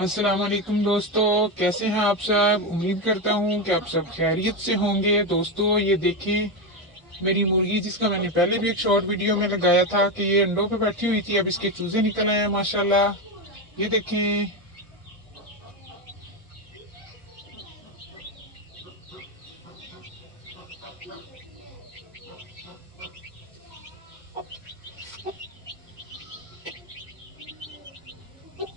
अस्सलाम वालेकुम दोस्तों, कैसे हैं आप सब। उम्मीद करता हूं कि आप सब खैरियत से होंगे। दोस्तों ये देखें, मेरी मुर्गी जिसका मैंने पहले भी एक शॉर्ट वीडियो में लगाया था कि ये अंडों पे बैठी हुई थी, अब इसके चूजे निकल आए हैं माशाल्लाह। ये देखें।